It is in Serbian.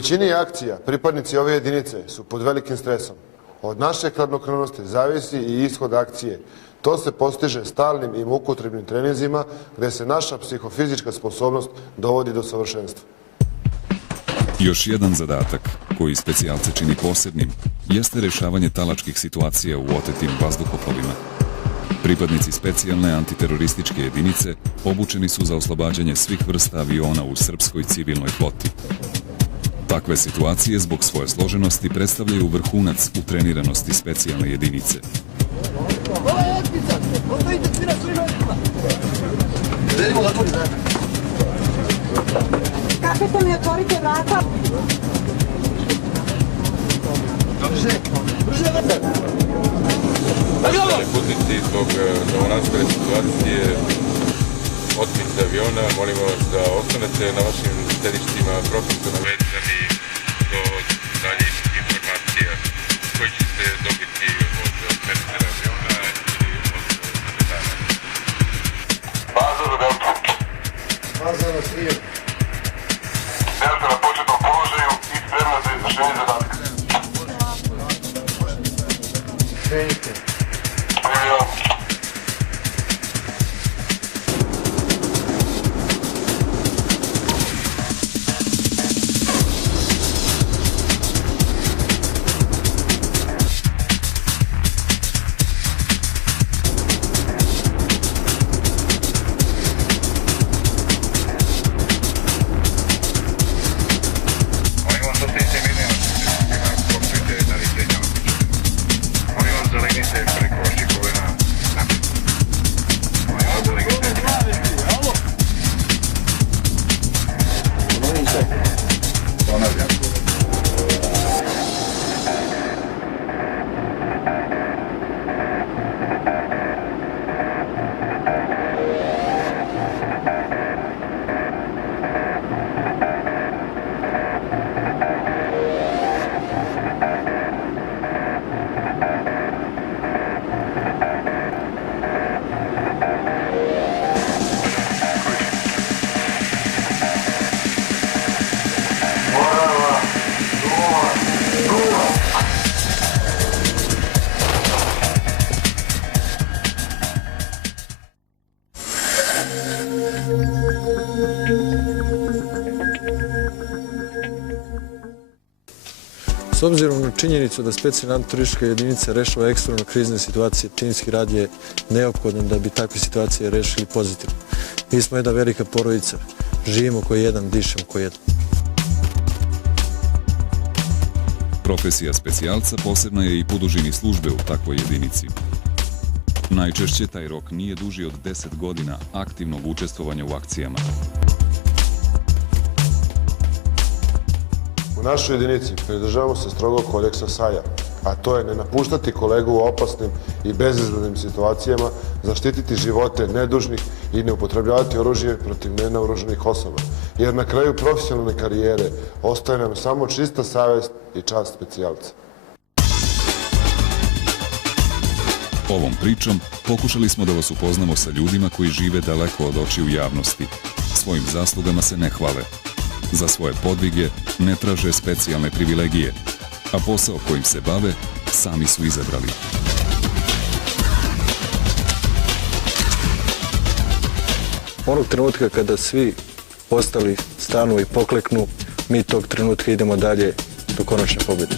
većini akcija pripadnici ove jedinice su pod velikim stresom. Od naše hladnokrvnosti zavisi i ishod akcije. To se postiže stalnim i mukotrpnim treninzima gde se naša psihofizička sposobnost dovodi do savršenstva. Još jedan zadatak koji specijalce čini posebnim jeste rešavanje talačkih situacija u otetim vazduhoplovima. Pripadnici specijalne antiterorističke jedinice obučeni su za oslobađanje svih vrsta aviona u srpskoj civilnoj floti. Takve situacije zbog svoje složenosti predstavljaju vrhunac u treniranosti specijalne jedinice. Kapitan, mi otvorite vrata. Poštovani putnici, zbog novonastale situacije otmice aviona, molimo vas da ostanete na vašim sedištima profesionalno vezani do daljih informacija koji ćete dobiti od menadžera aviona ili od kapetana. Baza za Delta. Baza na Srijem. Delta na početnom položaju i spremna za izvršenje zadatka. Krenite. S obzirom na činjenicu da specijalna antiteroristička jedinica rešava ekstremno krizne situacije, timski rad je neophodan da bi takve situacije rešili pozitivno. Mi smo jedna velika porodica, živimo ko jedan, dišemo ko jedan. Profesija specijalca posebna je i po dužini službe u takvoj jedinici. Najčešće taj rok nije duži od 10 godina aktivnog učestvovanja u akcijama. U našoj jedinici pridržavamo se strogo kodeksa SAJA, a to je ne napuštati kolegu u opasnim i bezizglednim situacijama, zaštititi živote nedužnih i ne upotrebljavati oružje protiv nenaoruženih osoba. Jer na kraju profesionalne karijere ostaje nam samo čista savest i čast specijalca. Ovom pričom pokušali smo da vas upoznamo sa ljudima koji žive daleko od očiju javnosti. Svojim zaslugama se ne hvale. Za svoje podvige ne traže specijalne privilegije, a posao kojim se bave sami su izabrali. Onog trenutka kada svi ostali stanu i pokleknu, mi tog trenutka idemo dalje do konačne pobjede.